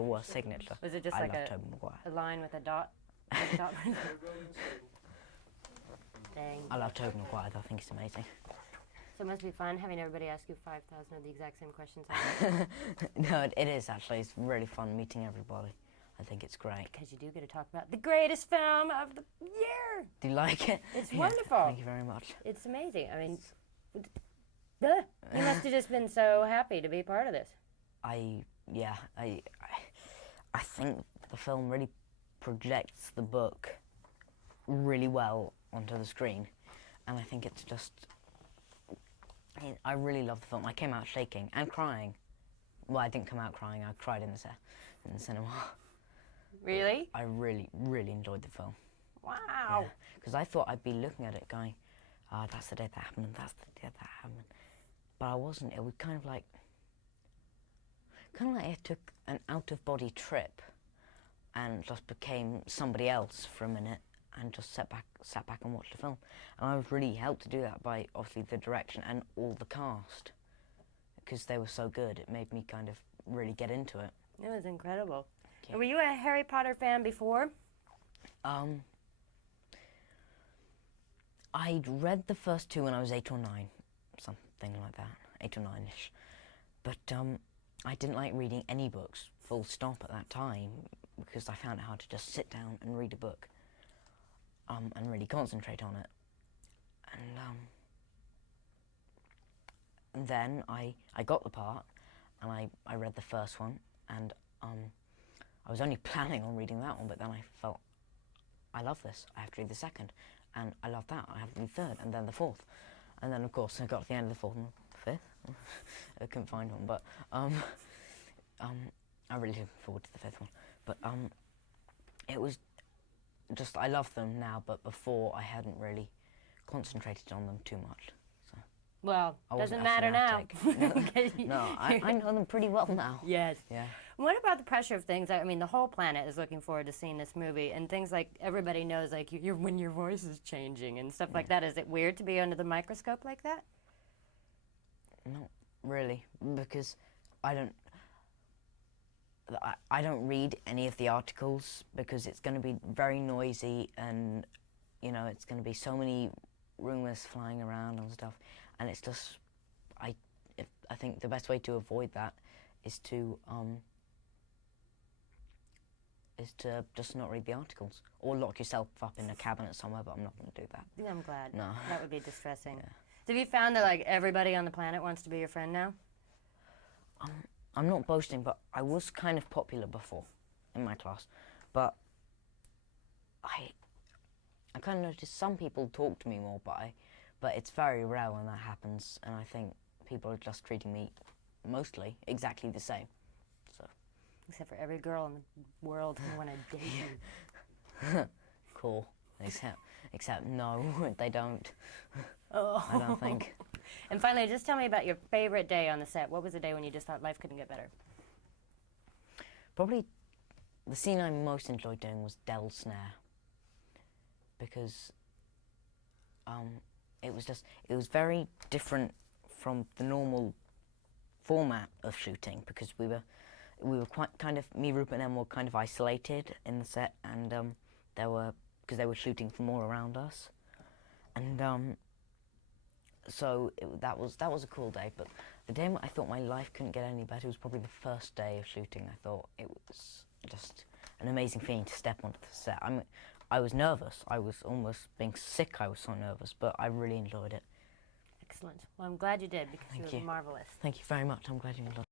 the worst signature. Was it just I like love Tobey Maguire. a line with a dot? Dang. I love Tobey Maguire, though. I think he's amazing. So it must be fun having everybody ask you 5,000 of the exact same questions. No, it is actually. It's really fun meeting everybody. I think it's great. Because you do get to talk about the greatest film of the year. Do you like it? It's Yeah, wonderful. Thank you very much. It's amazing. I mean, duh. You must have just been so happy to be part of this. I think the film really projects the book really well onto the screen, and I think it's just. I really love the film. I came out shaking and crying. Well, I didn't come out crying. I cried in the cinema. Really? I really, really enjoyed the film. Wow. Because I thought I'd be looking at it going, "Ah, that's the day that happened, and that's the day that happened." But I wasn't. It was kind of like I took an out-of-body trip and just became somebody else for a minute and just sat back and watched the film. And I was really helped to do that by, obviously, the direction and all the cast. Because they were so good, it made me kind of really get into it. It was incredible. Yeah. Were you a Harry Potter fan before? I'd read the first two when I was 8 or 9, something like that, 8 or 9-ish. But I didn't like reading any books, full stop, at that time, because I found it hard to just sit down and read a book and really concentrate on it. And then I got the part, and I read the first one, and I was only planning on reading that one, but then I felt, I love this, I have to read the second, and I love that, I have to read the third, and then the fourth. And then, of course, I got to the end of the fourth and fifth. I couldn't find one, but I'm really looking forward to the fifth one. But it was just, I love them now, but before I hadn't really concentrated on them too much. So Well, I doesn't wasn't a matter now. fanatic. No, I know them pretty well now. Yes. Yeah. What about the pressure of things? I mean, the whole planet is looking forward to seeing this movie, and things like everybody knows, like when your voice is changing and stuff like that. Is it weird to be under the microscope like that? Not really, because I don't read any of the articles because it's going to be very noisy, and you know, it's going to be so many rumors flying around and stuff, and it's just I think the best way to avoid that is to just not read the articles or lock yourself up in a cabinet somewhere. But I'm not going to do that. Yeah, I'm glad. No. That would be distressing. Yeah. Have you found that like everybody on the planet wants to be your friend now? I'm not boasting, but I was kind of popular before in my class. But I kind of noticed some people talk to me more, but it's very rare when that happens, and I think people are just treating me mostly exactly the same. So. Except for every girl in the world who want to date you. Cool. Except no, they don't. Oh. I don't think. And finally, just tell me about your favorite day on the set. What was the day when you just thought life couldn't get better? Probably the scene I most enjoyed doing was Del's Snare, because it was very different from the normal format of shooting, because we were quite kind of, me, Rupert and Em were kind of isolated in the set, and because they were shooting from all around us, and so that was a cool day. But the day I thought my life couldn't get any better was probably the first day of shooting. I thought it was just an amazing feeling to step onto the set. I was nervous. I was almost being sick. I was so nervous, but I really enjoyed it. Excellent. Well, I'm glad you did, because Thank you you. were marvelous. Thank you very much. I'm glad you enjoyed it.